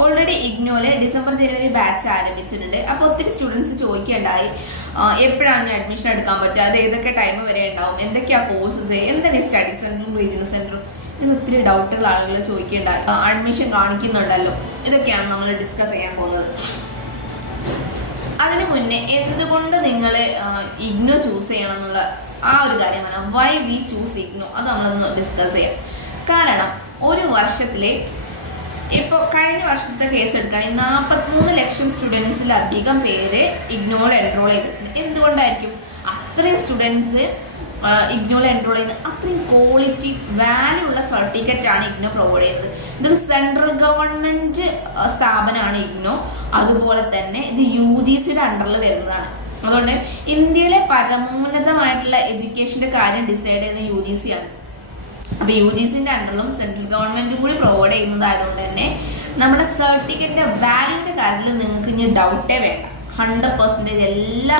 Already ഇഗ്നോയില് December ജനുവരി batch ആരംഭിച്ചിട്ടുണ്ട്. അപ്പോൾ ഒത്തിരി സ്റ്റുഡൻസ് ചോദിക്കേണ്ടായി എപ്പോഴാണ് അഡ്മിഷൻ എടുക്കാൻ പറ്റുക, അത് ഏതൊക്കെ ടൈം വരെ ഉണ്ടാവും, എന്തൊക്കെയാണ് കോഴ്സസ്, എന്താണ് സ്റ്റഡി സെന്ററും റീജിയണൽ സെന്ററും, ഇങ്ങനെ ഒത്തിരി ഡൗട്ടുകൾ ആളുകൾ ചോദിക്കേണ്ടായി. അഡ്മിഷൻ കാണിക്കുന്നുണ്ടല്ലോ, ഇതൊക്കെയാണ് നമ്മൾ ഡിസ്കസ് ചെയ്യാൻ പോകുന്നത്. അതിനു മുന്നേ എന്തുകൊണ്ട് നിങ്ങൾ ഇഗ്നോ ചൂസ് ചെയ്യണം എന്നുള്ള ആ ഒരു കാര്യമാണ്, വൈ വി ചൂസ് ഇഗ്നോ, അത് നമ്മളൊന്ന് ഡിസ്കസ് ചെയ്യാം. കാരണം ഒരു വർഷത്തിലെ ഇപ്പോൾ കഴിഞ്ഞ വർഷത്തെ കേസ് എടുക്കുകയാണെങ്കിൽ 43 ലക്ഷം സ്റ്റുഡൻസിലധികം പേര് ഇഗ്നോയിൽ എൻറോൾ ചെയ്തിട്ടുണ്ട്. എന്തുകൊണ്ടായിരിക്കും അത്രയും സ്റ്റുഡൻസ് ഇഗ്നോയിൽ എൻറോൾ ചെയ്യുന്നത്? അത്രയും ക്വാളിറ്റി വാല്യൂ ഉള്ള സർട്ടിഫിക്കറ്റാണ് ഇഗ്നോ പ്രൊവൈഡ് ചെയ്യുന്നത്. ഇതൊരു സെൻട്രൽ ഗവൺമെൻറ് സ്ഥാപനമാണ് ഇഗ്നോ. അതുപോലെ തന്നെ ഇത് UGCയുടെ അണ്ടറിൽ വരുന്നതാണ്. അതുകൊണ്ട് ഇന്ത്യയിലെ പരമോന്നതമായിട്ടുള്ള എഡ്യൂക്കേഷൻ്റെ കാര്യം ഡിസൈഡ് ചെയ്യുന്നത് UGC ആണ്. അപ്പോൾ UGCൻ്റെ അണ്ടറിലും സെൻട്രൽ ഗവൺമെൻറ്റും കൂടി പ്രൊവൈഡ് ചെയ്യുന്നതായതുകൊണ്ട് തന്നെ നമ്മുടെ സർട്ടിഫിക്കറ്റിൻ്റെ വാല്യൂയുടെ കാര്യത്തിൽ നിങ്ങൾക്ക് ഇനി ഡൗട്ടേ വേണ്ട. 100% എല്ലാ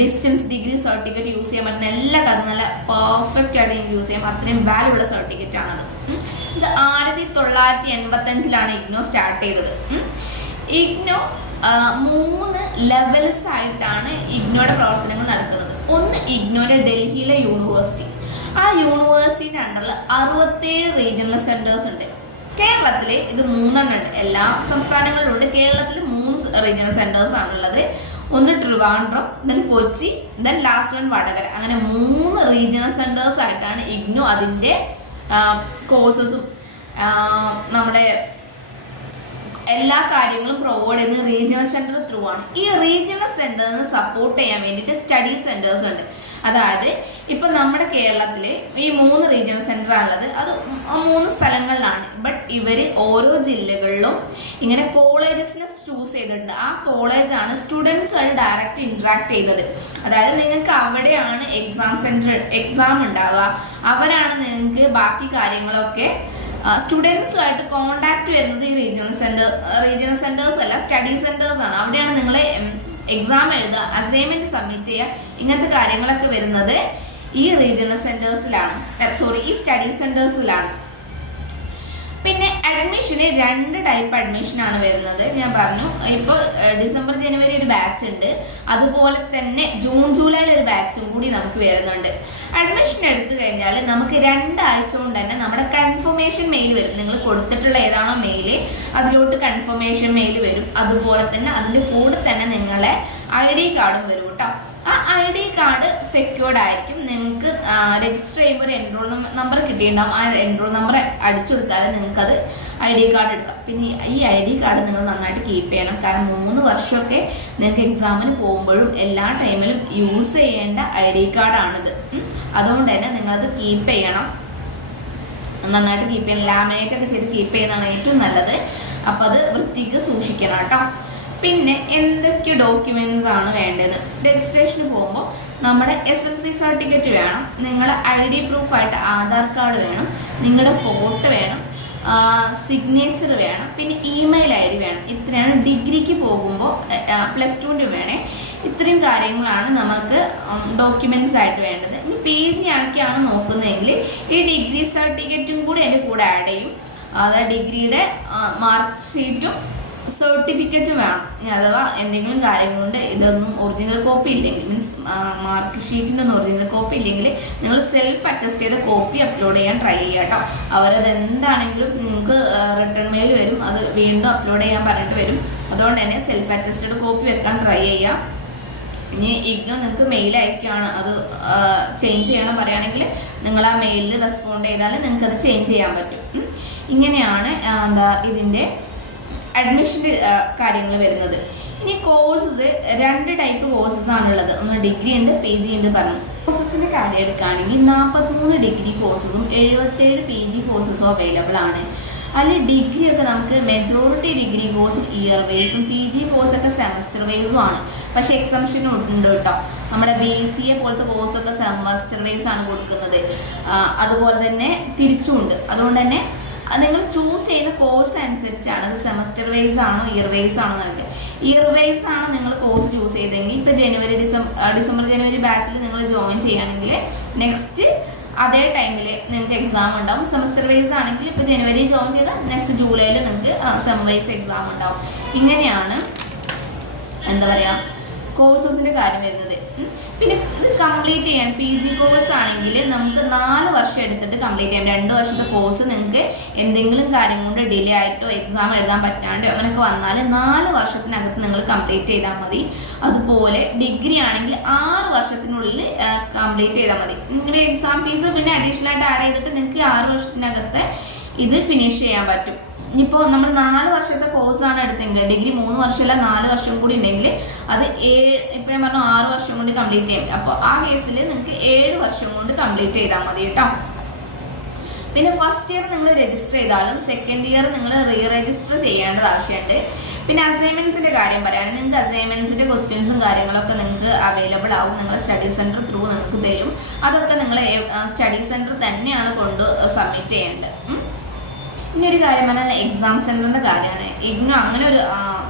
ഡിസ്റ്റൻസ് ഡിഗ്രി സർട്ടിഫിക്കറ്റ് യൂസ് ചെയ്യാൻ പറ്റുന്ന എല്ലാ കാര്യവും നല്ല പെർഫെക്റ്റ് ആയിട്ട് നിങ്ങൾക്ക് യൂസ് ചെയ്യാം. അത്രയും വാല്യൂ ഉള്ള സർട്ടിഫിക്കറ്റ് ആണത്. ഇത് 1985 ഇഗ്നോ സ്റ്റാർട്ട് ചെയ്തത്. ഇഗ്നോ 3 ലെവൽസ് ആയിട്ടാണ് ഇഗ്നോയുടെ പ്രവർത്തനങ്ങൾ നടക്കുന്നത്. ഒന്ന് ഇഗ്നോയുടെ ഡൽഹിയിലെ യൂണിവേഴ്സിറ്റി. ആ യൂണിവേഴ്സിറ്റിയുടെ അണ്ടറിൽ 67 റീജിയണൽ സെന്റേഴ്സ് ഉണ്ട്. കേരളത്തിൽ ഇത് 3 ഉണ്ട്. എല്ലാ സംസ്ഥാനങ്ങളിലും ഉണ്ട്. കേരളത്തിൽ 3 റീജിയണൽ സെന്റേഴ്സ് ആണുള്ളത്. ഒന്ന് Trivandrum, then Kochi, then last one Vadakara. അങ്ങനെ 3 റീജിയണൽ സെന്റേഴ്സ് ആയിട്ടാണ് ഇഗ്നോ അതിൻ്റെ കോഴ്സസും നമ്മുടെ എല്ലാ കാര്യങ്ങളും പ്രൊവൈഡ് ചെയ്യുന്നത് റീജിയണൽ സെന്റർ ത്രൂ ആണ്. ഈ റീജിയണൽ സെന്ററിന് സപ്പോർട്ട് ചെയ്യാൻ വേണ്ടിയിട്ട് സ്റ്റഡി സെന്റേഴ്സ് ഉണ്ട്. അതായത് ഇപ്പം നമ്മുടെ കേരളത്തിൽ ഈ 3 റീജിയണൽ സെന്റർ ആണുള്ളത്. അത് 3 സ്ഥലങ്ങളിലാണ്. ബട്ട് ഇവർ ഓരോ ജില്ലകളിലും ഇങ്ങനെ കോളേജസിനെ ചൂസ് ചെയ്തിട്ടുണ്ട്. ആ കോളേജാണ് സ്റ്റുഡൻസുമായിട്ട് ഡയറക്റ്റ് ഇൻട്രാക്ട് ചെയ്തത്. അതായത് നിങ്ങൾക്ക് അവിടെയാണ് എക്സാം ഉണ്ടാവുക. അവരാണ് നിങ്ങൾക്ക് ബാക്കി കാര്യങ്ങളൊക്കെ സ്റ്റുഡൻസുമായിട്ട് കോണ്ടാക്ട് വരുന്നത്. ഈ റീജിയണൽ സെന്റേഴ്സ് അല്ല, സ്റ്റഡി സെന്റേഴ്സ് ആണ്. അവിടെയാണ് നിങ്ങൾ എക്സാം എഴുതുക, അസൈൻമെന്റ് സബ്മിറ്റ് ചെയ്യുക, ഇങ്ങനത്തെ കാര്യങ്ങളൊക്കെ വരുന്നത് ഈ റീജിയണൽ സെന്റേഴ്സിലാണ്, ഈ സ്റ്റഡി സെന്റേഴ്സിലാണ്. പിന്നെ അഡ്മിഷന് 2 ടൈപ്പ് അഡ്മിഷനാണ് വരുന്നത്. ഞാൻ പറഞ്ഞു, ഇപ്പോൾ ഡിസംബർ ജനുവരി ഒരു ബാച്ച് ഉണ്ട്. അതുപോലെ തന്നെ ജൂൺ ജൂലൈയിൽ ഒരു ബാച്ചും കൂടി നമുക്ക് വരുന്നുണ്ട്. അഡ്മിഷൻ എടുത്തു കഴിഞ്ഞാൽ നമുക്ക് 2 ആഴ്ച കൊണ്ട് തന്നെ നമ്മുടെ കൺഫർമേഷൻ മെയിൽ വരും. നിങ്ങൾ കൊടുത്തിട്ടുള്ള ഏതാണോ മെയിൽ, അതിലോട്ട് കൺഫർമേഷൻ മെയിൽ വരും. അതുപോലെ തന്നെ അതിൻ്റെ കൂടെ തന്നെ നിങ്ങളെ ID കാർഡും വരും കേട്ടോ. ആ ID കാർഡ് സെക്യൂർഡ് ആയിരിക്കും. നിങ്ങൾക്ക് രജിസ്റ്റർ ചെയ്യുമ്പോൾ ഒരു എൻറോൾ നമ്പർ കിട്ടിയിട്ടുണ്ടാവും. ആ എൻറോൾ നമ്പർ അടിച്ചു കൊടുത്താൽ നിങ്ങൾക്കത് ID കാർഡ് എടുക്കാം. പിന്നെ ഈ ID കാർഡ് നിങ്ങൾ നന്നായിട്ട് കീപ്പ് ചെയ്യണം. കാരണം 3 വർഷമൊക്കെ നിങ്ങൾക്ക് എക്സാമിന് പോകുമ്പോഴും എല്ലാ ടൈമിലും യൂസ് ചെയ്യേണ്ട ID കാർഡാണിത്. അതുകൊണ്ട് തന്നെ നിങ്ങളത് കീപ്പ് ചെയ്യണം, നന്നായിട്ട് കീപ്പ് ചെയ്യണം. ലാമിനേറ്റ് ഒക്കെ ചെയ്ത് കീപ്പ് ചെയ്യുന്നതാണ് ഏറ്റവും നല്ലത്. അപ്പോൾ അത് വൃത്തിക്ക് സൂക്ഷിക്കണം കേട്ടോ. പിന്നെ എന്തൊക്കെ ഡോക്യുമെന്റ്സ് ആണ് വേണ്ടത്? രജിസ്ട്രേഷന് പോകുമ്പോൾ നമ്മുടെ SSLC സർട്ടിഫിക്കറ്റ് വേണം, നിങ്ങളുടെ ID പ്രൂഫായിട്ട് ആധാർ കാർഡ് വേണം, നിങ്ങളുടെ ഫോട്ടോ വേണം, സിഗ്നേച്ചർ വേണം, പിന്നെ ഇമെയിൽ ID വേണം. ഇത്രയാണ്. ഡിഗ്രിക്ക് പോകുമ്പോൾ +2 വേണേ. ഇത്രയും കാര്യങ്ങളാണ് നമുക്ക് ഡോക്യുമെന്റ്സ് ആയിട്ട് വേണ്ടത്. ഇനി PG ആക്കിയാണ് നോക്കുന്നതെങ്കിൽ ഈ ഡിഗ്രി സർട്ടിഫിക്കറ്റും കൂടി അതിൻ്റെ കൂടെ ആഡ് ചെയ്യും. അതായത് ഡിഗ്രിയുടെ മാർക്ക് ഷീറ്റും സർട്ടിഫിക്കറ്റും വേണം. അഥവാ എന്തെങ്കിലും കാര്യങ്ങളുണ്ട് ഇതൊന്നും ഒറിജിനൽ കോപ്പി ഇല്ലെങ്കിൽ, മീൻസ് മാർക്ക് ഷീറ്റിൻ്റെ ഒന്നും ഒറിജിനൽ കോപ്പി ഇല്ലെങ്കിൽ നിങ്ങൾ സെൽഫ് അറ്റസ്റ്റ് ചെയ്ത കോപ്പി അപ്ലോഡ് ചെയ്യാൻ ട്രൈ ചെയ്യുക കേട്ടോ. അവരത് എന്താണെങ്കിലും നിങ്ങൾക്ക് റിട്ടേൺ മെയിൽ വരും, അത് വീണ്ടും അപ്ലോഡ് ചെയ്യാൻ പറഞ്ഞിട്ട് വരും. അതുകൊണ്ട് തന്നെ സെൽഫ് അറ്റസ്റ്റഡ് കോപ്പി വെക്കാൻ ട്രൈ ചെയ്യാം. ഇനി ഇഗ്നോ നിങ്ങൾക്ക് മെയിൽ അയക്കുകയാണ്, അത് ചേഞ്ച് ചെയ്യണം പറയുകയാണെങ്കിൽ നിങ്ങൾ ആ മെയിലിൽ റെസ്പോണ്ട് ചെയ്താൽ നിങ്ങൾക്ക് അത് ചേഞ്ച് ചെയ്യാൻ പറ്റും. ഇങ്ങനെയാണ് ഇതിൻ്റെ അഡ്മിഷൻ്റെ കാര്യങ്ങൾ വരുന്നത്. ഇനി കോഴ്സസ് 2 ടൈപ്പ് കോഴ്സസ് ആണുള്ളത്. ഒന്ന് ഡിഗ്രി ഉണ്ട്, PG ഉണ്ട് പറഞ്ഞു. കോഴ്സസിൻ്റെ കാര്യം എടുക്കുകയാണെങ്കിൽ 43 ഡിഗ്രി കോഴ്സസും 77 PG കോഴ്സസും അവൈലബിൾ ആണ്. അതിൽ ഡിഗ്രി ഒക്കെ നമുക്ക് മെജോറിറ്റി ഡിഗ്രി കോഴ്സും ഇയർ വൈസും, PG കോഴ്സൊക്കെ സെമസ്റ്റർ വൈസും ആണ്. പക്ഷെ എക്സംഷനും ഉണ്ട് കേട്ടോ. നമ്മുടെ BCA പോലത്തെ കോഴ്സൊക്കെ സെമസ്റ്റർ വൈസ് ആണ് കൊടുക്കുന്നത്. അതുപോലെ തന്നെ തിരിച്ചുമുണ്ട്. അതുകൊണ്ട് തന്നെ നിങ്ങൾ ചൂസ് ചെയ്യുന്ന കോഴ്സ് അനുസരിച്ചാണ് അത് സെമസ്റ്റർ വൈസ് ആണോ ഇയർ വൈസ് ആണോ എന്നൊക്കെ. ഇയർ വൈസ് ആണ് നിങ്ങൾ കോഴ്സ് ചൂസ് ചെയ്തെങ്കിൽ ഇപ്പോൾ ഡിസംബർ ജനുവരി ബാച്ചിൽ നിങ്ങൾ ജോയിൻ ചെയ്യുകയാണെങ്കിൽ നെക്സ്റ്റ് അതേ ടൈമിൽ നിങ്ങൾക്ക് എക്സാം ഉണ്ടാവും. സെമസ്റ്റർ വൈസ് ആണെങ്കിൽ ഇപ്പോൾ ജനുവരി ജോയിൻ ചെയ്താൽ നെക്സ്റ്റ് ജൂലൈയിൽ നിങ്ങൾക്ക് സെം വൈസ് എക്സാം ഉണ്ടാവും. ഇങ്ങനെയാണ് എന്താ പറയുക കോഴ്സസിൻ്റെ കാര്യം വരുന്നത്. പിന്നെ ഇത് കംപ്ലീറ്റ് ചെയ്യാൻ PG കോഴ്സ് ആണെങ്കിൽ നമുക്ക് 4 വർഷം എടുത്തിട്ട് കംപ്ലീറ്റ് ചെയ്യാം. 2 വർഷത്തെ കോഴ്സ് നിങ്ങൾക്ക് എന്തെങ്കിലും കാര്യം കൊണ്ട് ഡിലേ ആയിട്ടോ എക്സാം എഴുതാൻ പറ്റാണ്ടോ അങ്ങനെയൊക്കെ വന്നാൽ 4 വർഷത്തിനകത്ത് നിങ്ങൾ കംപ്ലീറ്റ് ചെയ്താൽ മതി. അതുപോലെ ഡിഗ്രി ആണെങ്കിൽ 6 വർഷത്തിനുള്ളിൽ കംപ്ലീറ്റ് ചെയ്താൽ മതി. നിങ്ങളുടെ എക്സാം ഫീസ് പിന്നെ അഡീഷണൽ ആയിട്ട് ആഡ് ചെയ്തിട്ട് നിങ്ങൾക്ക് 6 വർഷത്തിനകത്ത് ഇത് ഫിനിഷ് ചെയ്യാൻ പറ്റും. ഇപ്പോൾ നമ്മൾ 4 വർഷത്തെ കോഴ്സാണ് എടുത്തെങ്കിൽ ഡിഗ്രി 3 വർഷമല്ല 4 വർഷം കൂടി ഉണ്ടെങ്കിൽ അത് ഇപ്പോൾ ഞാൻ പറഞ്ഞു 6 വർഷം കൊണ്ട് കംപ്ലീറ്റ് ചെയ്യും. അപ്പോൾ ആ കേസിൽ നിങ്ങൾക്ക് 7 വർഷം കൊണ്ട് കംപ്ലീറ്റ് ചെയ്താൽ മതി കേട്ടോ. പിന്നെ ഫസ്റ്റ് ഇയർ നിങ്ങൾ രജിസ്റ്റർ ചെയ്താലും സെക്കൻഡ് ഇയർ നിങ്ങൾ രജിസ്റ്റർ ചെയ്യേണ്ടത് ആവശ്യമുണ്ട്. പിന്നെ അസൈൻമെന്റ്സിന്റെ കാര്യം പറയുകയാണെങ്കിൽ നിങ്ങൾക്ക് അസൈൻമെന്റ്സിന്റെ ക്വസ്റ്റ്യൻസും കാര്യങ്ങളൊക്കെ നിങ്ങൾക്ക് അവൈലബിൾ ആവും. നിങ്ങൾ സ്റ്റഡി സെന്റർ ത്രൂ നിങ്ങൾക്ക് തരും. അതൊക്കെ നിങ്ങൾ സ്റ്റഡി സെന്റർ തന്നെയാണ് കൊണ്ട് സബ്മിറ്റ് ചെയ്യേണ്ടത്. ഇനി ഒരു കാര്യം പറഞ്ഞാൽ എക്സാം സെന്ററിന്റെ കാര്യമാണ്. ഇഗ്നോ അങ്ങനെ ഒരു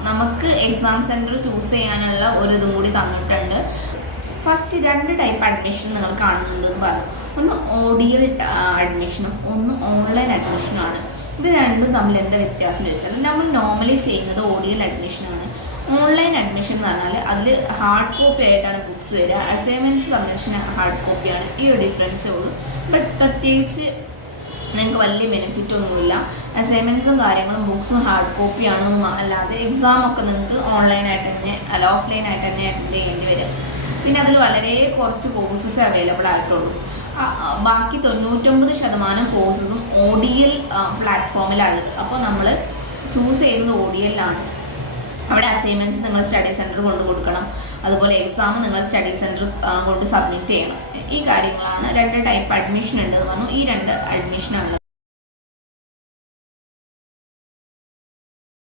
നമുക്ക് എക്സാം സെന്റർ ചൂസ് ചെയ്യാനുള്ള ഒരു ഇതും കൂടി തന്നിട്ടുണ്ട്. ഫസ്റ്റ് 2 ടൈപ്പ് അഡ്മിഷൻ നിങ്ങൾ കാണുന്നുണ്ടെന്ന് പറഞ്ഞു. ഒന്ന് ODL അഡ്മിഷനും ഒന്ന് ഓൺലൈൻ അഡ്മിഷനുമാണ്. ഇത് രണ്ടും തമ്മിൽ എന്താ വ്യത്യാസം എന്ന് വെച്ചാൽ നമ്മൾ നോർമലി ചെയ്യുന്നത് ODL അഡ്മിഷനാണ്. ഓൺലൈൻ അഡ്മിഷൻ എന്ന് പറഞ്ഞാൽ അതിൽ ഹാർഡ് കോപ്പി ആയിട്ടാണ് ബുക്സ് വരിക. അസൈൻമെൻറ്റ്സ് സംബന്ധിച്ച് ഹാർഡ് കോപ്പിയാണ്. ഈ ഒരു ഡിഫറൻസേ ഉള്ളൂ. ബട്ട് പ്രത്യേകിച്ച് നിങ്ങൾക്ക് വലിയ ബെനിഫിറ്റ് ഒന്നുമില്ല. അസൈൻമെൻറ്റ്സും കാര്യങ്ങളും ബുക്സും ഹാർഡ് കോപ്പിയാണെന്നും അല്ലാതെ എക്സാമൊക്കെ നിങ്ങൾക്ക് ഓൺലൈനായിട്ട് തന്നെ അല്ല ഓഫ്ലൈനായിട്ട് തന്നെ അറ്റൻഡ് ചെയ്യേണ്ടി വരും. പിന്നെ അതിൽ വളരെ കുറച്ച് കോഴ്സസ് അവൈലബിൾ ആയിട്ടുള്ളൂ. ബാക്കി 99% കോഴ്സസും ODL പ്ലാറ്റ്ഫോമിലാണുള്ളത്. അപ്പോൾ നമ്മൾ ചൂസ് ചെയ്യുന്നത് ODL-ലാണ്. അവിടെ അസൈൻമെൻറ്റ്സ് നിങ്ങൾ സ്റ്റഡി സെൻറ്റർ കൊണ്ട് കൊടുക്കണം. അതുപോലെ എക്സാം നിങ്ങൾ സ്റ്റഡി സെൻറ്റർ കൊണ്ട് സബ്മിറ്റ് ചെയ്യണം. ഈ കാര്യങ്ങളാണ്. 2 ടൈപ്പ് അഡ്മിഷൻ ഉണ്ടെന്ന് പറഞ്ഞു. ഈ 2 അഡ്മിഷനാണുള്ളത്.